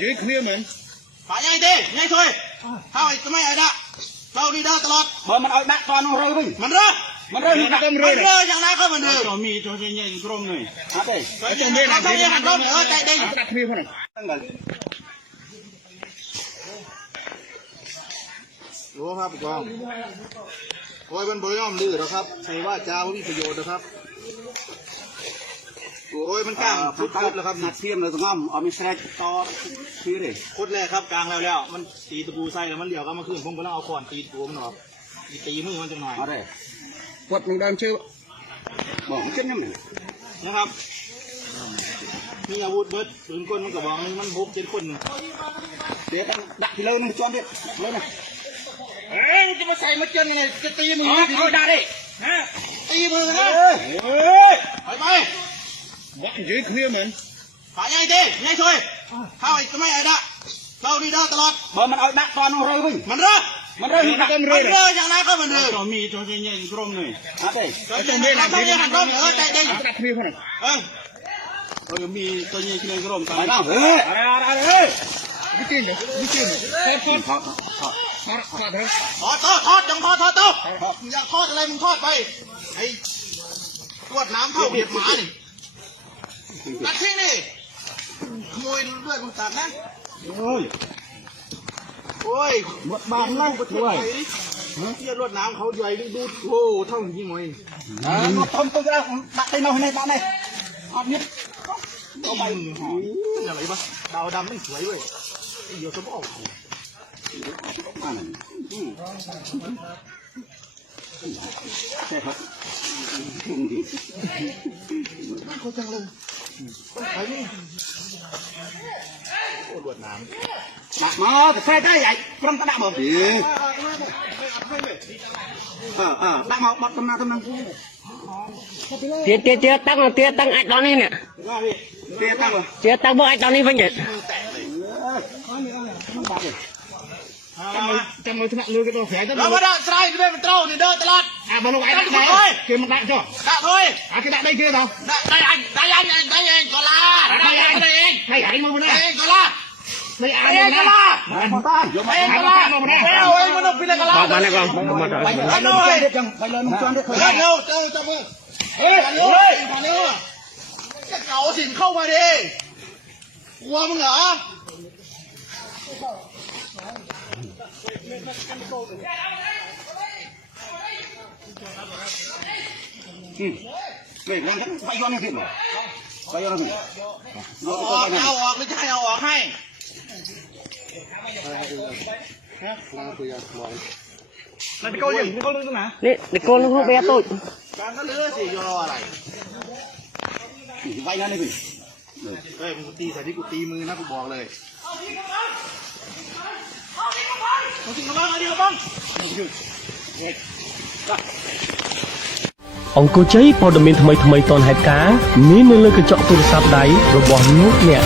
dưới kia mình phải nhanh đi nhanh thôi sao mày mày ở đó đâu đi đâu tọt bởi mình ở đặt toàn nó rơi đi mình rơi mình rơi chẳng lẽ có mình được cho mi cho nhanh grom này đây ở trong bên này hàng rong nữa chạy đi đặt kia không này รู้ครับผู้กองโอ้ยมันบริยอมดื้อหรอกครับใส่ว่าจ้าไม่มีประโยชน์นะครับโอ้ยมันกลางสุดๆแล้วครับ นัดเทียมเลยตรงนั้นเอามีแทรกต่อพี่เลย โคตรแรกครับกลางแล้วมันตีตะปูใส่แล้วมันเหลี่ยวก็มาขึ้นผมก็ต้องเอาขอนตีตะปูมันออกตีมือมันจังหน่อย เอาได้ quật mình đang chưa บอกมันขึ้นยังไง นะครับมีอาวุธเบิร์ดปืนกลมันกระบอกนึงมันบุก7 คน เดี๋ยวต้องดักที่เลยนึงจวนเด็ดเลยนะ เอ้ยจะมาใส่มาเจนยังไงจะตีมือ เอาได้ดิ ฮะตีมือนะไป bắt dưới kia mình ฝ่ายใหญ่ดิใหญ่ช่วยเข้าไอ้ไม่ไอ้ละเราดีเด้อตลอด bởi mình ở đặt toàn nó rơi đi มันเด้อ mình rơi มันเด้ออย่างนั้นก็มันเด้อ cho mi cho nhanh grom này đây ở trong bên này hàng rong nữa chạy đi đặt kia không này เออมีตัวนี้คือในกรม phải nào ê cái tiền đấy cái tiền đấy thoát thôi ทอดจังทอดอยากทอดอะไรมึงทอดไปไอ้ตรวจน้ำเข้าเห็บหมานี่ตัดทิ้งนี่มวยด้วยมึงตัดนะ ôi โอ้ย một bàn lâu có thôi เที่ยวรวดน้ำเขาใหญ่ดูโอ้เท่ายิงมวย một thông tôi ra đặt đây nào này bạn này ăn nhất เอาไปเป็นอะไรปะดาวดำไม่สวยเว้ยเดี๋ยวจะบอก ใช่ครับ เขาจังเลยไปนี่โอ้รวดน้ำ đặt mà sai cái vậy không có đặt mà gì đặt mà bắt tầm nào Tía tăng ai đó này nè. tiền tăng rồi Tía tăng bộ ai đó này phải nhỉ? trong người thằng lừa cái đồ khỏe เรามาดักใส่ด้วยมันเต้านี่เด้อตลอด à mà nó gái đặt này kia mình đặt cho ดักเลย à cái đặt đây kia đâu ได้เองก็ลาได้เอง hay hãy mà bên ได้ này เองก็ลา đây ได้ ai เอง đây ก็ลา mà tan ได้เองก็ลาแล้วเองมันต้องเป็นก็ลา Ba này con. ไปหน่อย ไปเลยมึงชวนได้เคย เร็วจับมือเฮ้ยมาเนี่ยจะเก่าสินเข้ามาดิกลัวมึงเหรอ về làm cái bay con này thiệt rồi bay con này เอาออกไม่ใช่เอาออกให้ này câu gì câu lưng mà Nè, để con nó không bé tôi. การก็เลือสิรออะไร bay con này เฮ้ยมึงตีใส่ที่กูตีมือนะกูบอกเลยเอาทิ้งกันบ้างเอาทิ้งกันบ้างเอาทิ้งกันบ้าง អង្គជ័យព័ត៌មានថ្មីៗតនហេតុការណ៍មាននៅលើកញ្ចក់ទូរស័ព្ទដៃរបស់លោកអ្នក